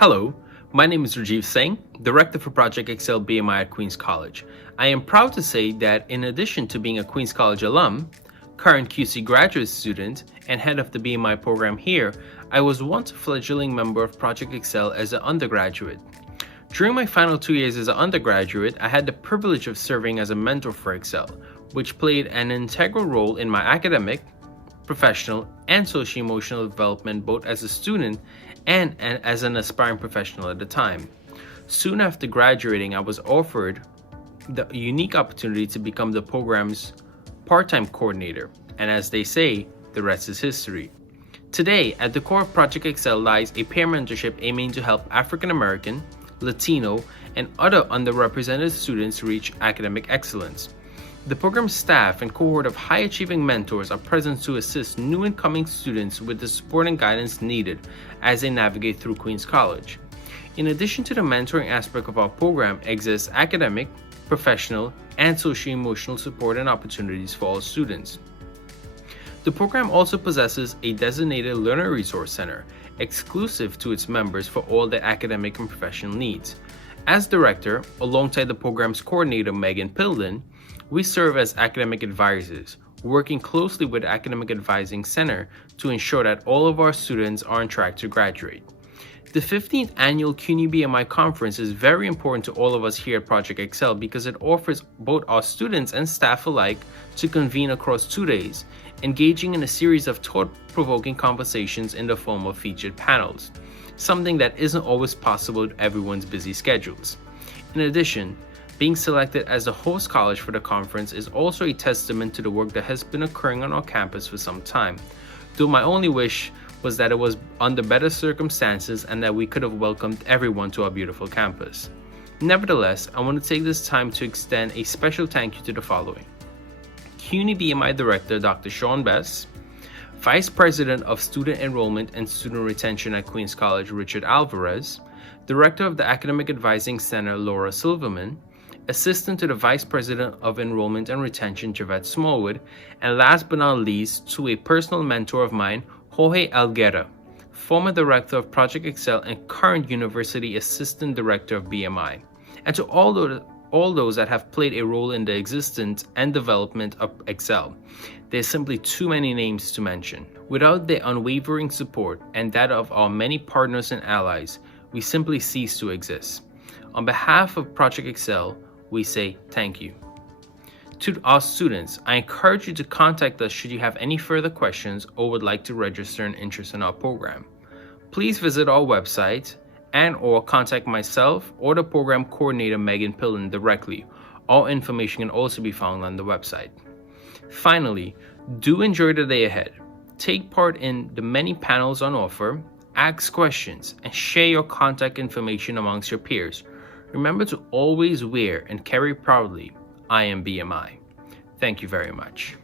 Hello, my name is Rajiv Singh, Director for Project ExCEL BMI at Queen's College. I am proud to say that in addition to being a Queen's College alum, current QC graduate student, and head of the BMI program here, I was once a fledgling member of Project ExCEL as an undergraduate. During my final 2 years as an undergraduate, I had the privilege of serving as a mentor for ExCEL, which played an integral role in my academic, professional, and socio-emotional development both as a student and as an aspiring professional at the time. Soon after graduating, I was offered the unique opportunity to become the program's part-time coordinator, and as they say, the rest is history. Today, at the core of Project ExCEL lies a peer mentorship aiming to help African American, Latino, and other underrepresented students reach academic excellence. The program's staff and cohort of high-achieving mentors are present to assist new incoming students with the support and guidance needed as they navigate through Queen's College. In addition to the mentoring aspect of our program exists academic, professional, and socio-emotional support and opportunities for all students. The program also possesses a designated Learner Resource Center, exclusive to its members for all their academic and professional needs. As director, alongside the program's coordinator Megan Pilden, we serve as academic advisors, working closely with the Academic Advising Center to ensure that all of our students are on track to graduate. The 15th Annual CUNY BMI Conference is very important to all of us here at Project ExCEL because it offers both our students and staff alike to convene across 2 days, engaging in a series of thought-provoking conversations in the form of featured panels, something that isn't always possible with everyone's busy schedules. In addition, being selected as the host college for the conference is also a testament to the work that has been occurring on our campus for some time, though my only wish was that it was under better circumstances and that we could have welcomed everyone to our beautiful campus. Nevertheless, I want to take this time to extend a special thank you to the following: CUNY BMI Director Dr. Sean Bess, Vice President of Student Enrollment and Student Retention at Queen's College Richard Alvarez, Director of the Academic Advising Center Laura Silverman, Assistant to the Vice President of Enrollment and Retention Javette Smallwood, and last but not least, to a personal mentor of mine, Jorge Alguera, former Director of Project ExCEL and current University Assistant Director of BMI, and to all those that have played a role in the existence and development of ExCEL. There's simply too many names to mention. Without their unwavering support and that of our many partners and allies, we simply cease to exist. On behalf of Project ExCEL, we say thank you. To our students, I encourage you to contact us should you have any further questions or would like to register an interest in our program. Please visit our website and/or contact myself or the program coordinator Megan Pillen directly. All information can also be found on the website. Finally, do enjoy the day ahead. Take part in the many panels on offer, ask questions, and share your contact information amongst your peers. Remember to always wear and carry proudly, I am BMI. Thank you very much.